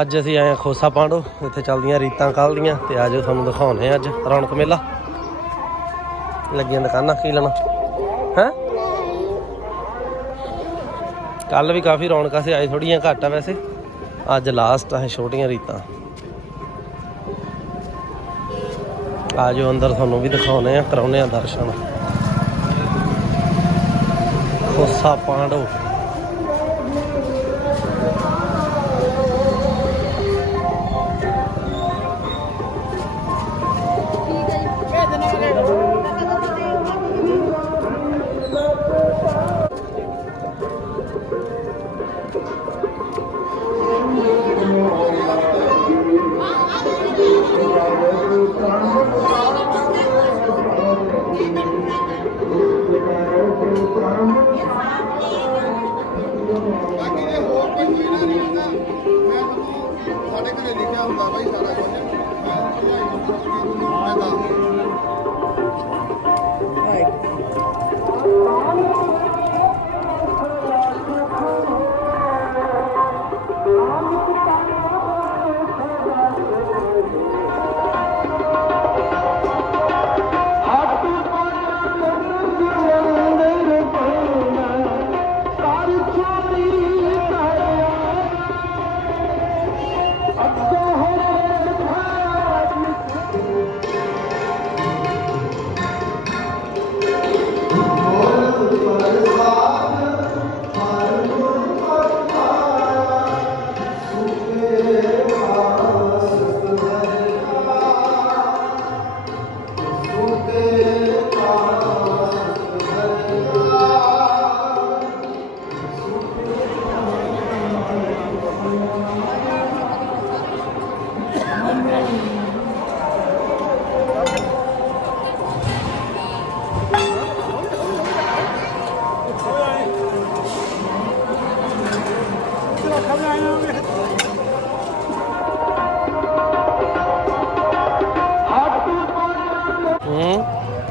ਅੱਜ ਅਸੀਂ ਆਏ ਹਾਂ ਖੋਸਾ ਪਾਂਡੋ, ਇੱਥੇ ਚੱਲਦੀਆਂ ਰੀਤਾਂ ਕੱਲ੍ਹ ਦੀਆਂ ਤੇ ਆਜੋ ਤੁਹਾਨੂੰ ਦਿਖਾਉਣੇ ਆ ਅੱਜ ਰੌਣਕ ਮੇਲਾ। ਲੱਗੀਆਂ ਦੁਕਾਨਾਂ, ਕੀ ਲੈਣਾ? ਹੈ? ਕੱਲ ਵੀ ਕਾਫੀ ਰੌਣਕਾਂ ਸੀ ਆਏ ਥੋੜੀਆਂ ਘੱਟ ਆ ਵੈਸੇ। ਅੱਜ ਲਾਸਟ ਆ ਛੋਟੀਆਂ ਰੀਤਾਂ। ਆਜੋ ਅੰਦਰ ਤੁਹਾਨੂੰ ਵੀ ਦਿਖਾਉਣੇ ਆ ਕਰਾਉਣੇ ਆ ਦਰਸ਼ਨ। ਖੋਸਾ ਪਾਂਡੋ। ਸਾਡੇ ਘਰੇ ਲਿਖਿਆ ਹੁੰਦਾ ਬਾਈ ਸਾਰਾ ਕੁਝ ਮੈਂ ਤਾਂ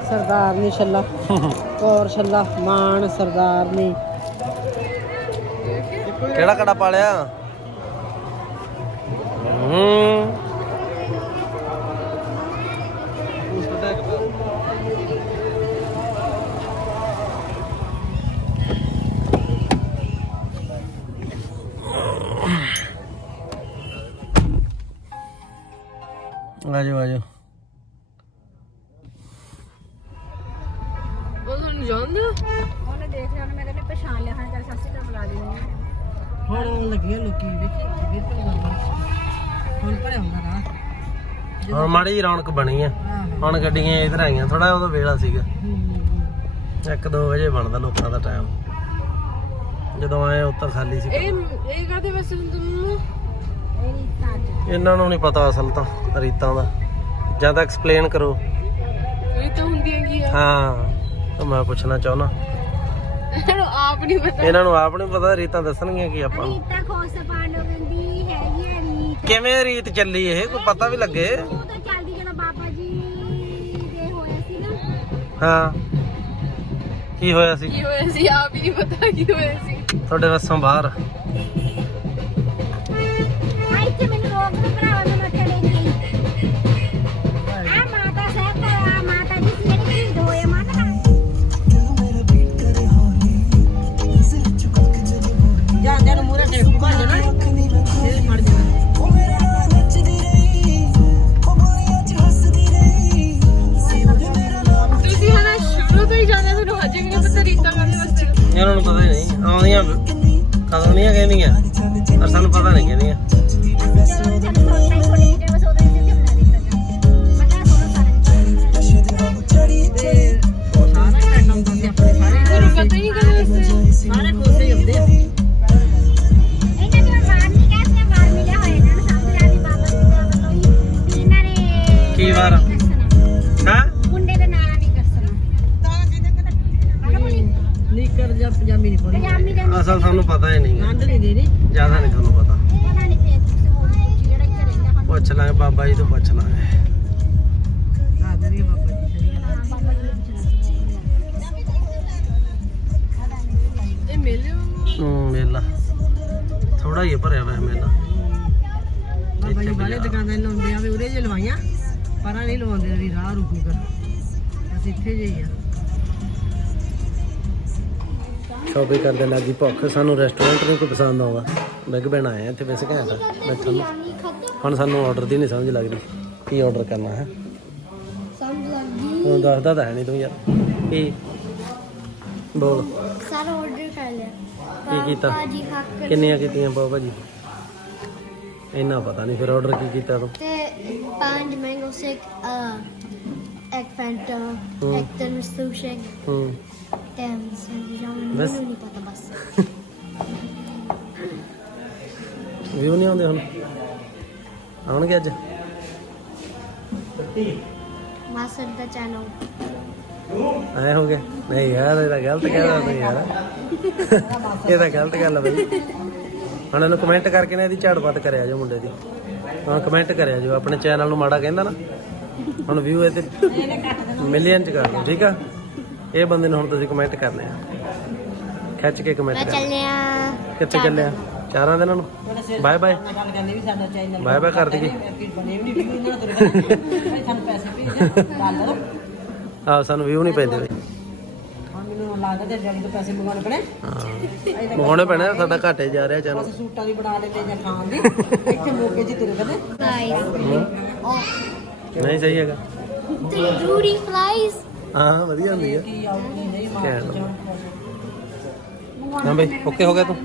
ਸਰਦਾਰ ਨੇ ਛੱਲਾ ਕੌਰ ਛੱਲਾ ਮਾਨ ਸਰਦਾਰ ਨੇ। ਕਿਹੜਾ ਕੜਾ ਪਾਲਿਆ? ਹੂੰ। ਆਜੋ ਆਜੋ। ਤੁਹਾਨੂੰ ਜਾਣਦਾ? ਉਹਨੇ ਦੇਖ ਲਿਆ ਉਹਨੇ ਮੈਂ ਕਹਿੰਦਾ ਪਛਾਣ ਲਿਆ ਹਾਂ ਚੱਲ ਸੱਸੀ ਤਾਂ ਬੁਲਾ ਲਈ ਹੁਣ ਆਉਣ ਲੱਗੀ ਆ ਲੋਕੀ ਵੇਖੀ ਵੇਖੀ ਜਾਂਦਾ ਹੁਣ ਭਰਿਆ ਹੁੰਦਾ ਰਾਹ। ਹੁਣ ਮਾੜੀ ਜਿਹੀ ਰੌਣਕ ਬਣੀ ਆ। ਹੁਣ ਗੱਡੀਆਂ ਇਧਰ ਆਈਆਂ ਥੋੜਾ ਉਹਦਾ ਵੇਲਾ ਸੀਗਾ। ਇੱਕ ਦੋ ਵਜੇ ਬਣਦਾ ਲੋਕਾਂ ਦਾ ਟਾਈਮ। ਜਦੋਂ ਆਏ ਉੱਤਰ ਖਾਲੀ ਸੀ। ਇਹ ਇਹ ਕਾਦੇ ਇਹਨਾਂ ਨੂੰ ਨਹੀਂ ਪਤਾ ਅਸਲ ਤਾਂ ਰੀਤਾਂ ਦਾ। ਜਾਂ ਤਾਂ ਐਕਸਪਲੇਨ ਕਰੋ। ਇਹ ਤਾਂ ਹੁੰਦੀਆਂ ਕੀ ਆ। ਹਾਂ ਤਾਂ ਮੈਂ ਪੁੱਛਣਾ ਚਾਹੁੰਦਾ। ਇਹਨੂੰ ਆਪ ਨਹੀਂ ਪਤਾ। ਇਹਨਾਂ ਨੂੰ ਆਪ ਨਹੀਂ ਪਤਾ ਰੀਤਾਂ ਦੱਸਣਗੀਆਂ ਕੀ ਆਪਾਂ ਨੂੰ। ਰੀਤਾਂ ਖੋਸ ਕਿਵੇਂ ਰੀਤ ਚੱਲੀ ਇਹ? ਕੋਈ ਪਤਾ ਵੀ ਲੱਗੇ? ਉਹ ਤਾਂ ਚੱਲਦੀ ਜਦੋਂ ਬਾਬਾ ਜੀ ਦੇ ਹੋਇਆ ਸੀ ਨਾ ਹਾਂ। ਕੀ ਹੋਇਆ ਸੀ? ਕੀ ਹੋਇਆ ਸੀ? ਆਪ ਹੀ ਨਹੀਂ ਪਤਾ ਕੀ ਹੋਇਆ ਸੀ। ਤੁਹਾਡੇ ਵੱਸੋਂ ਬਾਹਰ। ਵਾਸਤੇ ਇਹਨਾਂ ਨੂੰ ਪਤਾ ਹੀ ਨਹੀਂ, ਆਉਂਦੀਆਂ ਕਦੋਂ ਨਹੀਂ ਕਹਿੰਦੀਆਂ, ਪਰ ਸਾਨੂੰ ਪਤਾ ਨਹੀਂ ਕਹਿੰਦੀਆਂ। ਜਦੋਂ ਸਾਡੇ ਨੀਕਰ ਜਾਂ ਪਜਾਮੀ ਨਹੀਂ ਪਾਉਣੀ ਪਜਾਮੀ ਦਾ ਨੀ- ਅਸਲ ਸਾਨੂੰ ਪਤਾ ਹੀ ਨਹੀਂ ਗੰਢ ਨਹੀਂ ਦੇਣੀ। ਜ਼ਿਆਦਾ ਨਹੀਂ ਤੁਹਾਨੂੰ ਪਤਾ। ਇਹਦਾ ਨੀ ਪਿਆ ਕਿਸੇ ਹੋਰ ਨੂੰ, ਜਿਹੜਾ ਇੱਥੇ ਰਹਿੰਦਾ ਹੁਣ ਪੁੱਛ ਲਾਂਗੇ ਬਾਬਾ ਜੀ ਤੋਂ ਪੁੱਛ ਲਾਂਗੇ ਆ ਦੇਣਗੇ ਬਾਬਾ ਜੀ ਸਹੀ ਗੱਲ ਹਾਂ, ਬਾਬਾ ਜੀ ਨੂੰ ਇਹ ਹੂੰ ਮੇਲਾ। ਥੋੜਾ ਹੀ ਆ ਭਰਿਆ ਹੋਇਆ ਮੇਲਾ। ਸਾਰੇ ਦੁਕਾਨਾਂ ਨੂੰ ਲਾਉਂਦੇ ਆ ਵੀ ਉਰੇ ਜੇ ਲਵਾਈਆਂ ਪਰਾਂ ਨਹੀਂ ਲਵਾਉਂਦੇ ਵੀ ਰਾਹ ਰੁਕੂਗਾ ਬਸ ਇੱਥੇ ਆ। ਸ਼ਾਪਿੰਗ ਕਰਦੇ ਲੱਗੀ ਭੁੱਖ ਸਾਨੂੰ ਰੈਸਟੋਰੈਂਟ ਨਹੀਂ ਕੋਈ ਪਸੰਦ ਆਉਂਦਾ ਬਿਗ ਬੈਨ ਆਏ ਆ ਇੱਥੇ ਵੈਸੇ ਘੈਂਟ ਆ ਬੈਠਣ ਨੂੰ ਹੁਣ ਸਾਨੂੰ ਆਰਡਰ ਦੀ ਨਹੀਂ ਸਮਝ ਲੱਗਦੀ। ਕੀ ਆਰਡਰ ਕਰਨਾ ਹੈ? ਸਮਝ ਲੱਗ ਹੁਣ ਦੱਸਦਾ ਤਾਂ ਹੈ ਨਹੀਂ ਤੂੰ ਯਾਰ। ਕੀ? ਬੋਲ। ਸਾਰਾ ਆਰਡਰ ਕਰ ਲਿਆ। ਕੀ ਕੀਤਾ? ਕਿੰਨੀਆਂ ਕੀਤੀਆਂ ਪਾਓ ਭਾਜੀ? ਇੰਨਾ ਪਤਾ ਨਹੀਂ ਫਿਰ ਆਰਡਰ ਕੀ ਕੀਤਾ ਤੂੰ? ਤੇ ਪੰਜ mango shake egg Fanta. Egg tiramisu shake. ਹੂੰ। ਤੇ ਮੈਨੂੰ ਬਸ? ਨਹੀਂ ਪਤਾ ਬਸ ਵਿਊ ਨਹੀਂ ਆਉਂਦੇ ਹੁਣ। ਆਉਣਗੇ ਅੱਜ? ਮਾਸਰ ਦਾ ਚੈਨਲ ਆਏ ਹੋ ਗਏ ਨਹੀਂ ਯਾਰ ਇਹ ਤਾਂ ਗਲਤ ਕਹਿਦਾ ਤੂੰ ਯਾਰ। ਇਹ ਤਾਂ ਗਲਤ ਗੱਲ ਆ ਬਈ। ਹੁਣ ਇਹਨੂੰ ਕਮੈਂਟ ਕਰਕੇ ਨਾ ਇਹਦੀ ਝਾੜਪਤ ਕਰਿਆ ਜੋ ਮੁੰਡੇ ਦੀ। ਹਾਂ ਕਮੈਂਟ ਕਰਿਆ ਜੋ ਆਪਣੇ ਚੈਨਲ ਨੂੰ ਮਾੜਾ ਕਹਿੰਦਾ ਨਾ। ਹੁਣ ਵਿਊ ਇਹ ਤੇ ਮਿਲੀਅਨ ਚ ਕਰ ਦਿਓ ਠੀਕ ਆ? ਇਹ ਬੰਦੇ ਨੂੰ ਹੁਣ ਤੁਸੀਂ ਕਮੈਂਟ ਕਰਨੇ ਆ। ਖਿੱਚ ਕੇ ਕਮੈਂਟ ਕਰ। ਚੱਲਿਆ ਕਿੱਥੇ ਚੱਲਿਆ ਚਾਰਾਂ ਦਿਨਾਂ ਨੂੰ? ਬਾਏ ਬਾਏ ਗੱਲ ਵੀ ਸਾਡਾ ਚੈਨਲ ਬਾਏ ਬਾਏ ਕਰ ਦਈਏ ਬਣੇ ਵੀ ਨਹੀਂ ਇਹਨਾਂ ਨੂੰ ਤੁਰ ਕਹਿੰਦੇ ਭਾਈ ਸਾਨੂੰ ਪੈਸੇ ਭੇਜ ਡਾਲਰ ਆਹ ਸਾਨੂੰ ਵਿਊ ਨਹੀਂ ਪੈਂਦੇ। ਮੈਨੂੰ ਲੱਗਦਾ ਤੇ ਤੋਂ ਪੈਸੇ ਮੰਗਾਉਣੇ ਪੈਣੇ। ਮਗਾਉਣੇ ਪੈਣਾ ਸਾਡਾ ਘਾਟੇ ਜਾ ਰਿਹਾ ਚੈਨਲ ਅਸੀਂ ਸੂਟਾਂ ਦੀ ਬਣਾ ਲੈਂਦੇ ਜਾਂ ਖਾਣ ਦੀ। ਇੱਥੇ ਮੌਕੇ ਜੀ ਤੁਰ ਕਹਿੰਦੇ ਨਹੀਂ ਸਹੀ ਹੈਗਾ। ਤੰਦੂਰੀ ਫਲਾਈਜ਼ ਹਾਂ ਵਧੀਆ ਹੁੰਦੀ ਆ। ਕੀ ਆਉਗੀ ਨਹੀਂ। ਮਾਰ ਹਾਂ ਬਈ ਓਕੇ ਹੋ ਗਿਆ ਤੂੰ?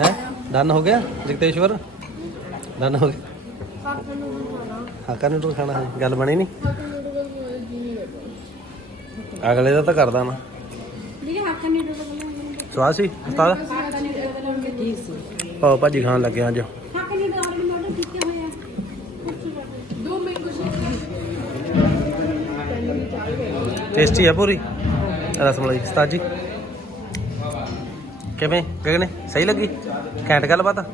ਹੈ? ਡਨ ਹੋ ਗਿਆ ਜਗਤੇਸ਼ਵਰ ਡਨ ਹੋ ਗਿਆ। ਪਾਪਾ ਨੂੰ ਖਾਣਾ ਹਾਕਾ ਨੂਡਲ ਖਾਣਾ ਹੈ ਗੱਲ ਬਣੀ ਨਹੀਂ? ਅਗਲੇ ਦਾ ਤਾਂ ਕਰਦਾ ਨਾ ਸਵਾਦ ਸੀ ਉਸਤਾਦ? ਠੀਕ ਸੀ ਪਾਓ ਭਾਜੀ ਖਾਣ ਲੱਗੇ ਅੱਜ। ਟੇਸਟੀ ਹੈ ਪੂਰੀ। ਰਸਮਲਾਈ ਉਸਤਾਦ ਜੀ ਕਿਵੇਂ ਗਗਨੇ? ਸਹੀ ਲੱਗੀ? ਘੈਂਟ ਗੱਲਬਾਤ ਆ?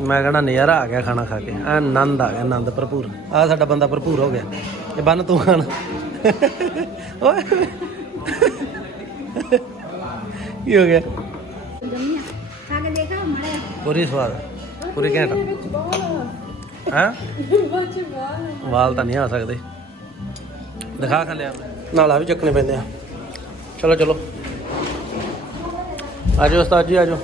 ਮੈਂ ਕਹਣਾ ਨਜ਼ਾਰਾ ਆ ਗਿਆ ਖਾਣਾ ਖਾ ਕੇ। ਆ ਆਨੰਦ ਆ ਗਿਆ ਆਨੰਦ ਭਰਪੂਰ। ਆ ਸਾਡਾ ਬੰਦਾ ਭਰਪੂਰ ਹੋ ਗਿਆ। ਇਹ ਬੰਨ ਤੂੰ ਖਾਣ। ਓਏ। ਕੀ ਹੋ ਗਿਆ? ਖਾ ਕੇ ਦੇਖਾ ਮਾਰੇ ਪੂਰੀ ਸਵਾਦ ਪੂਰੀ ਘੈਂਟ ਹਾਂ? ਵਾਲ ਤਾਂ ਨਹੀਂ ਆ ਸਕਦੇ। ਦਿਖਾ ਖਾ ਲਿਆ ਨਾਲ ਆ ਵੀ ਚੱਕਣੇ ਪੈਂਦੇ ਆ। ਚਲੋ ਚਲੋ। ਆਜੋ ਉਸਤਾਦ ਜੀ ਆਜੋ